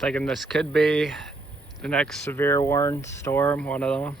Thinking this could be the next severe warning storm, one of them.